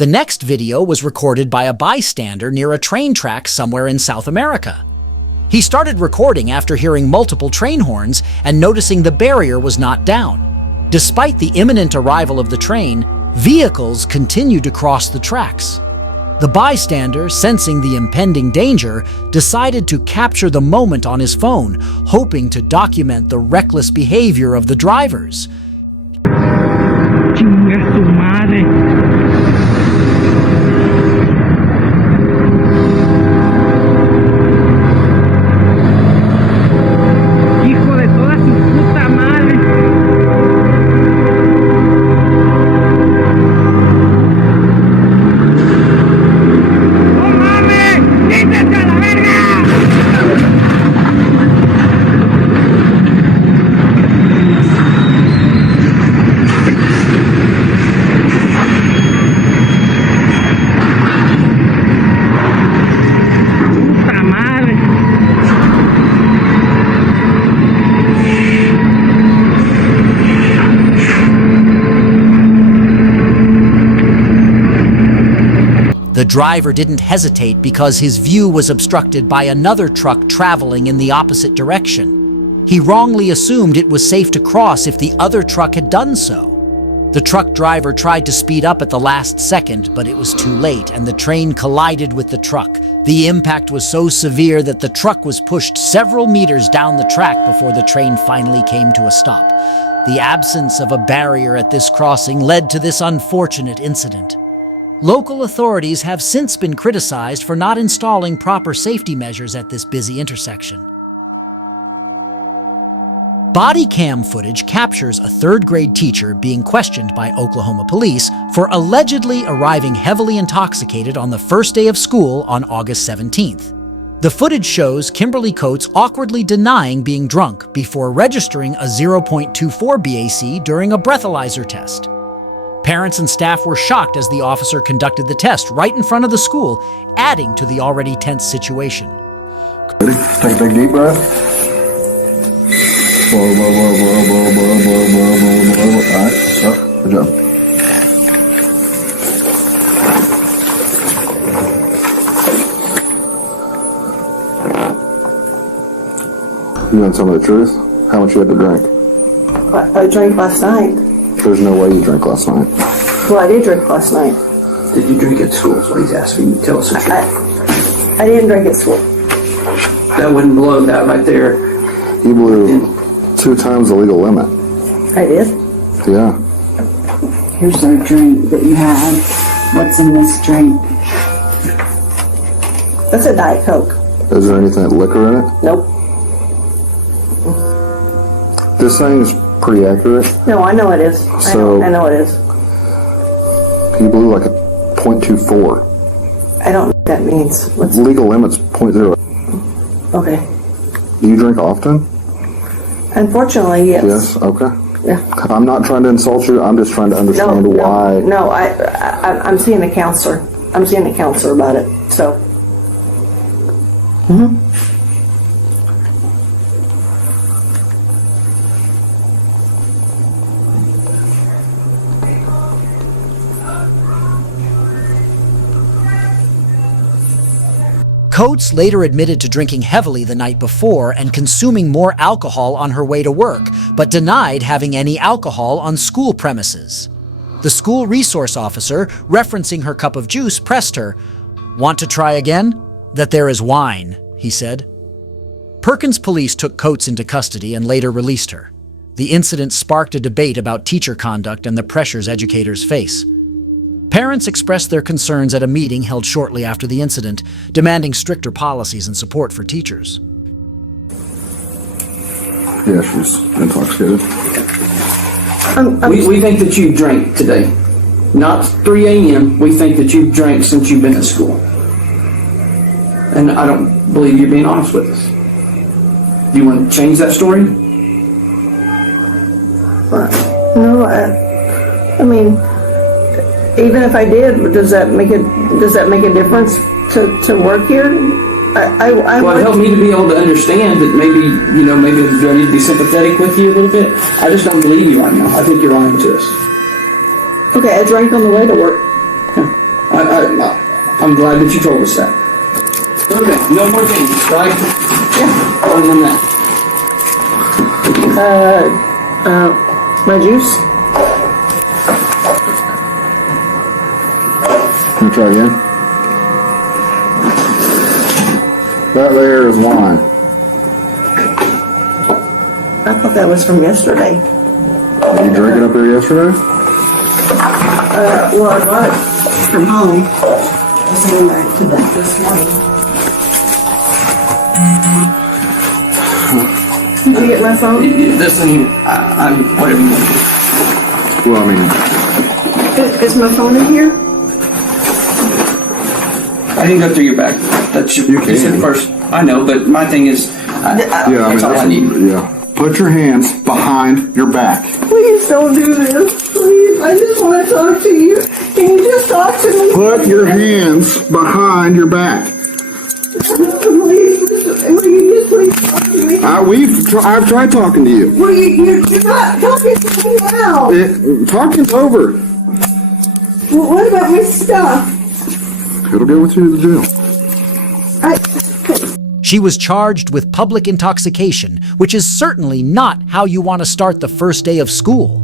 The next video was recorded by a bystander near a train track somewhere in South America. He started recording after hearing multiple train horns and noticing the barrier was not down. Despite the imminent arrival of the train, vehicles continued to cross the tracks. The bystander, sensing the impending danger, decided to capture the moment on his phone, hoping to document the reckless behavior of the drivers. Chinga su madre. Hijo de toda su puta madre. ¡No mames! ¡Quítense a la verga! Puta madre. The driver didn't hesitate because his view was obstructed by another truck traveling in the opposite direction. He wrongly assumed it was safe to cross if the other truck had done so. The truck driver tried to speed up at the last second, but it was too late and the train collided with the truck. The impact was so severe that the truck was pushed several meters down the track before the train finally came to a stop. The absence of a barrier at this crossing led to this unfortunate incident. Local authorities have since been criticized for not installing proper safety measures at this busy intersection. Body cam footage captures a third-grade teacher being questioned by Oklahoma police for allegedly arriving heavily intoxicated on the first day of school on August 17th. The footage shows Kimberly Coates awkwardly denying being drunk before registering a 0.24 BAC during a breathalyzer test. Parents and staff were shocked as the officer conducted the test right in front of the school, adding to the already tense situation. Ready? Take a big deep breath. Blow, blow, blow, blow, blow, blow, blow, blow, blow, blow. All right, so, good job. You want some of the truth? How much you had to drink? I drank last night. There's no way you drank last night. Well, I did drink last night. Did you drink at school? Is what he's asking you. Tell us the truth. I didn't drink at school. That wouldn't blow that right there. You blew 2 times the legal limit. I did? Yeah. Here's our drink that you had. What's in this drink? That's a Diet Coke. Is there anything liquor in it? Nope. This thing's pretty accurate. No, I know it is. So- I know it is. You blew like a .24. I don't know what that means. What's Legal limit's .0. okay? Do you drink often? Unfortunately, yes. Yes. Okay. Yeah. I'm not trying to insult you. I'm just trying to understand why. No, I'm seeing a counselor. I'm seeing a counselor about it. So. Coates later admitted to drinking heavily the night before and consuming more alcohol on her way to work, but denied having any alcohol on school premises. The school resource officer, referencing her cup of juice, pressed her. "Want to try again?" "That there is wine," he said. Perkins police took Coates into custody and later released her. The incident sparked a debate about teacher conduct and the pressures educators face. Parents expressed their concerns at a meeting held shortly after the incident, demanding stricter policies and support for teachers. Yeah, she's intoxicated. We think that you drank today. Not 3 a.m. We think that you've drank since you've been at school. And I don't believe you're being honest with us. Do you want to change that story? No, I mean, even if I did, does that make a difference to work here? Well, it helped me to be able to understand that maybe do I need to be sympathetic with you a little bit? I just don't believe you right now. I think you're lying to us. Okay, I drank on the way to work. I'm glad that you told us that. Okay, no more things, right? Yeah. Other than that. My juice? Can we try again? That there is wine. I thought that was from yesterday. Did you drink it up there yesterday? Well, I brought it from home. I was going back to that this morning. Did you get my phone? This thing, whatever you want to do. Well, I mean, Is my phone in here? I didn't go through your bag. That's your, you said can. first. I know, but my thing is, yeah, that's all I need. yeah. Put your hands behind your back. Please don't do this. Please, I just want to talk to you. Can you just talk to me? Put your hands behind your back. Please, will you just please talk to me? I've tried talking to you. Well, you're not talking to me now. Talking's over. Well, what about my stuff? It'll go with you to the jail. She was charged with public intoxication, which is certainly not how you want to start the first day of school.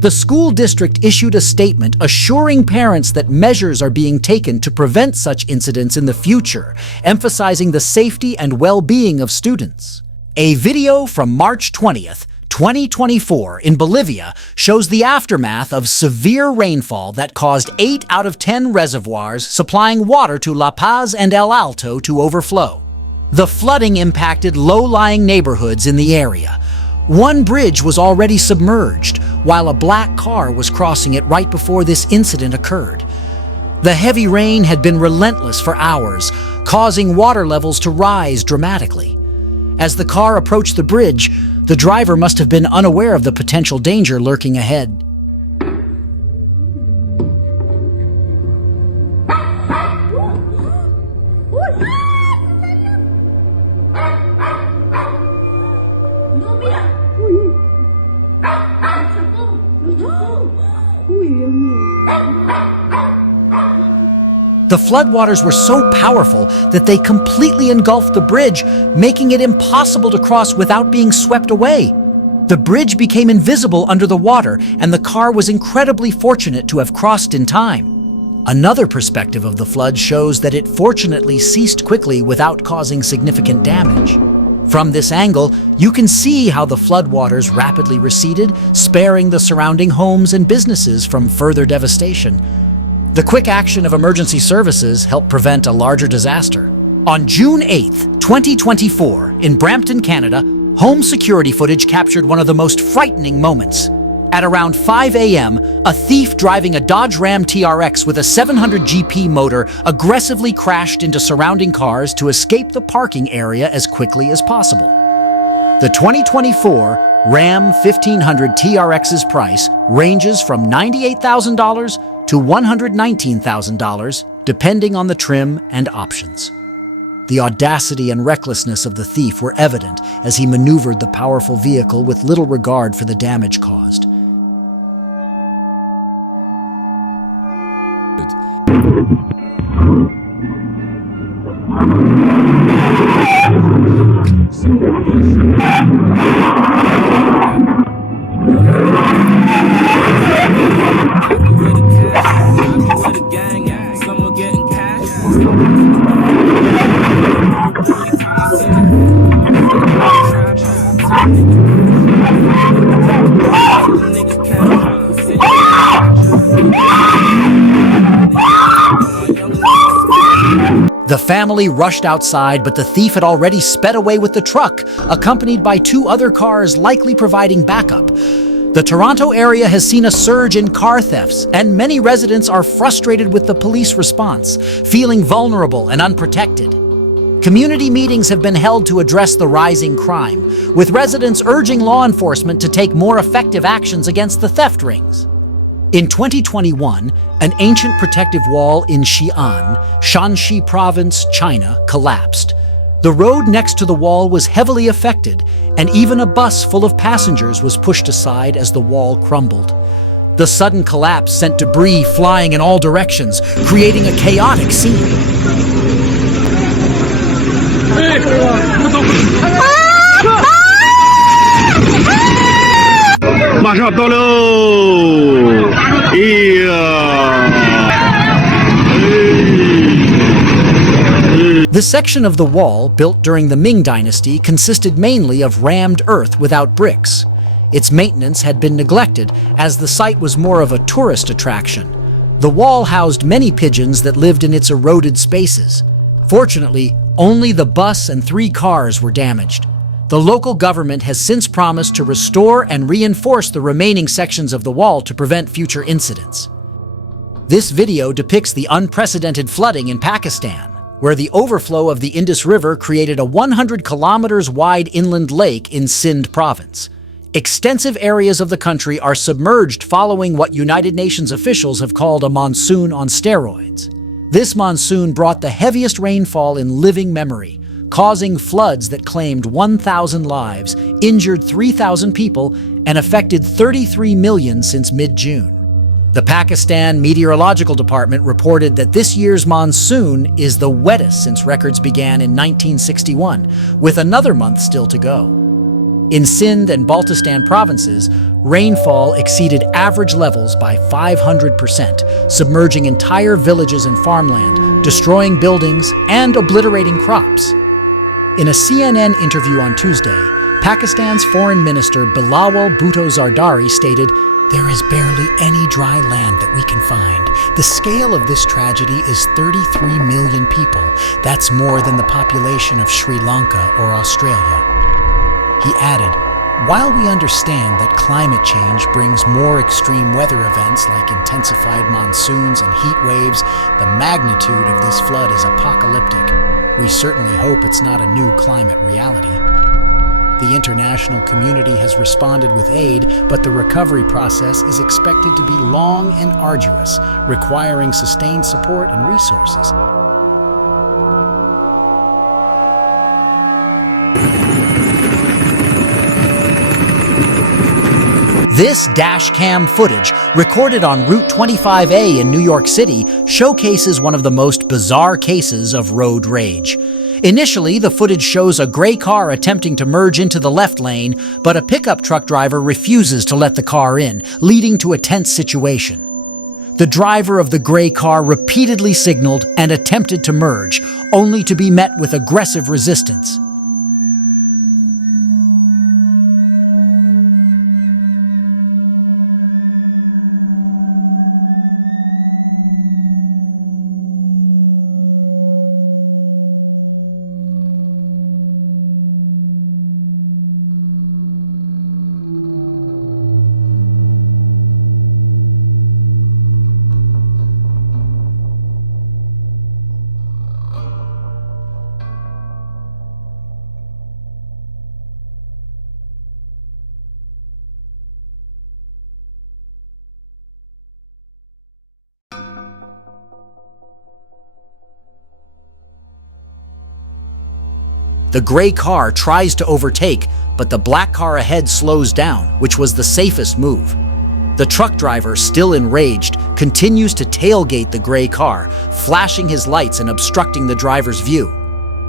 The school district issued a statement assuring parents that measures are being taken to prevent such incidents in the future, emphasizing the safety and well-being of students. A video from March 20th, 2024 in Bolivia shows the aftermath of severe rainfall that caused 8 out of 10 reservoirs supplying water to La Paz and El Alto to overflow. The flooding impacted low-lying neighborhoods in the area. One bridge was already submerged, while a black car was crossing it right before this incident occurred. The heavy rain had been relentless for hours, causing water levels to rise dramatically. As the car approached the bridge, the driver must have been unaware of the potential danger lurking ahead. The floodwaters were so powerful that they completely engulfed the bridge, making it impossible to cross without being swept away. The bridge became invisible under the water, and the car was incredibly fortunate to have crossed in time. Another perspective of the flood shows that it fortunately ceased quickly without causing significant damage. From this angle, you can see how the floodwaters rapidly receded, sparing the surrounding homes and businesses from further devastation. The quick action of emergency services helped prevent a larger disaster. On June 8th, 2024, in Brampton, Canada, home security footage captured one of the most frightening moments. At around 5 a.m., a thief driving a Dodge Ram TRX with a 700 GP motor aggressively crashed into surrounding cars to escape the parking area as quickly as possible. The 2024 Ram 1500 TRX's price ranges from $98,000 to $119,000, depending on the trim and options. The audacity and recklessness of the thief were evident as he maneuvered the powerful vehicle with little regard for the damage caused. The family rushed outside, but the thief had already sped away with the truck, accompanied by 2 other cars likely providing backup. The Toronto area has seen a surge in car thefts, and many residents are frustrated with the police response, feeling vulnerable and unprotected. Community meetings have been held to address the rising crime, with residents urging law enforcement to take more effective actions against the theft rings. In 2021, an ancient protective wall in Xi'an, Shanxi Province, China, collapsed. The road next to the wall was heavily affected, and even a bus full of passengers was pushed aside as the wall crumbled. The sudden collapse sent debris flying in all directions, creating a chaotic scene. The section of the wall, built during the Ming Dynasty, consisted mainly of rammed earth without bricks. Its maintenance had been neglected, as the site was more of a tourist attraction. The wall housed many pigeons that lived in its eroded spaces. Fortunately, only the bus and 3 cars were damaged. The local government has since promised to restore and reinforce the remaining sections of the wall to prevent future incidents. This video depicts the unprecedented flooding in Pakistan, where the overflow of the Indus River created a 100 kilometers wide inland lake in Sindh province. Extensive areas of the country are submerged following what United Nations officials have called a monsoon on steroids. This monsoon brought the heaviest rainfall in living memory, causing floods that claimed 1,000 lives, injured 3,000 people, and affected 33 million since mid-June. The Pakistan Meteorological Department reported that this year's monsoon is the wettest since records began in 1961, with another month still to go. In Sindh and Baltistan provinces, rainfall exceeded average levels by 500%, submerging entire villages and farmland, destroying buildings, and obliterating crops. In a CNN interview on Tuesday, Pakistan's Foreign Minister Bilawal Bhutto Zardari stated, "There is barely any dry land that we can find. The scale of this tragedy is 33 million people. That's more than the population of Sri Lanka or Australia." He added, "While we understand that climate change brings more extreme weather events like intensified monsoons and heat waves, the magnitude of this flood is apocalyptic. We certainly hope it's not a new climate reality." The international community has responded with aid, but the recovery process is expected to be long and arduous, requiring sustained support and resources. This dash cam footage, recorded on Route 25A in New York City, showcases one of the most bizarre cases of road rage. Initially, the footage shows a gray car attempting to merge into the left lane, but a pickup truck driver refuses to let the car in, leading to a tense situation. The driver of the gray car repeatedly signaled and attempted to merge, only to be met with aggressive resistance. The gray car tries to overtake, but the black car ahead slows down, which was the safest move. The truck driver, still enraged, continues to tailgate the gray car, flashing his lights and obstructing the driver's view.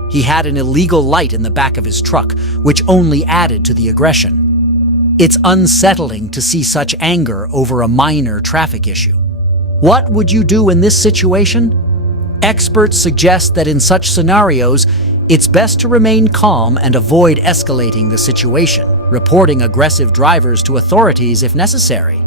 He had an illegal light in the back of his truck, which only added to the aggression. It's unsettling to see such anger over a minor traffic issue. What would you do in this situation? Experts suggest that in such scenarios, it's best to remain calm and avoid escalating the situation, reporting aggressive drivers to authorities if necessary.